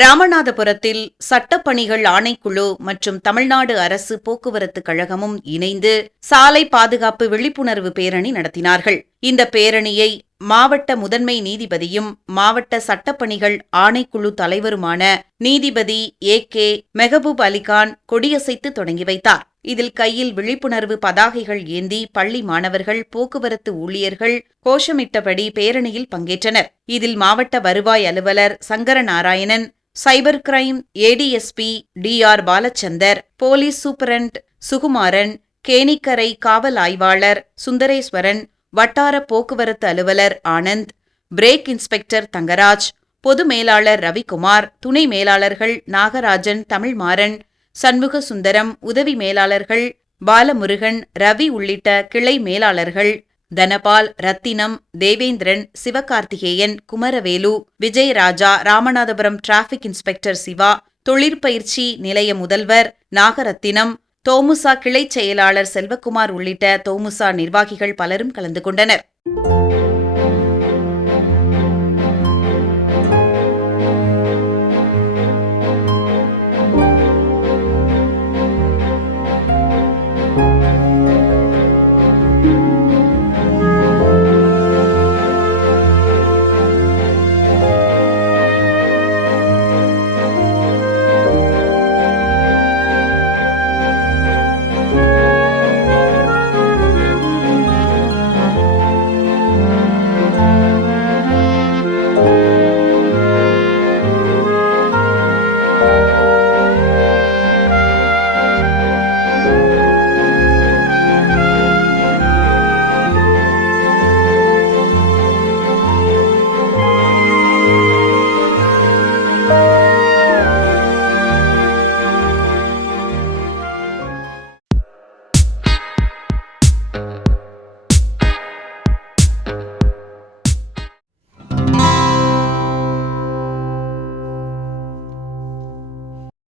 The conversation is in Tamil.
ராமநாதபுரத்தில் சட்டப்பணிகள் ஆணைக்குழு மற்றும் தமிழ்நாடு அரசு போக்குவரத்து கழகமும் இணைந்து சாலை பாதுகாப்பு விழிப்புணர்வு பேரணி நடத்தினார்கள். இந்த பேரணியை மாவட்ட முதன்மை நீதிபதியும் மாவட்ட சட்டப்பணிகள் ஆணைக்குழு தலைவருமான நீதிபதி ஏ.கே. மெஹபூப் அலிகான் கொடியசைத்து தொடங்கி வைத்தார். இதில் கையில் விழிப்புணர்வு பதாகைகள் ஏந்தி பள்ளி மாணவர்கள், போக்குவரத்து ஊழியர்கள் கோஷமிட்டபடி பேரணியில் பங்கேற்றனர். இதில் மாவட்ட வருவாய் அலுவலர் Sankaranarayanan, cyber crime ADSP T R. Balachander, police superintendent Sukumaran, Kenikarai காவல் ஆய்வாளர் சுந்தரேஸ்வரன், வட்டார போக்குவரத்து அலுவலர் ஆனந்த், பிரேக் இன்ஸ்பெக்டர் தங்கராஜ், பொது மேலாளர் ரவிக்குமார், துணை மேலாளர்கள் நாகராஜன், தமிழ்மாறன், சண்முக சுந்தரம், உதவி மேலாளர்கள் பாலமுருகன், ரவி உள்ளிட்ட கிளை மேலாளர்கள் தனபால், ரத்தினம், தேவேந்திரன், சிவகார்த்திகேயன், குமரவேலு, விஜயராஜா, ராமநாதபுரம் டிராபிக் இன்ஸ்பெக்டர் சிவா, தொழிற்பயிற்சி நிலைய முதல்வர் நாகரத்தினம், தோமுசா கிளைச் செயலாளர் செல்வக்குமார் உள்ளிட்ட தோமுசா நிர்வாகிகள் பலரும் கலந்து கொண்டனர்.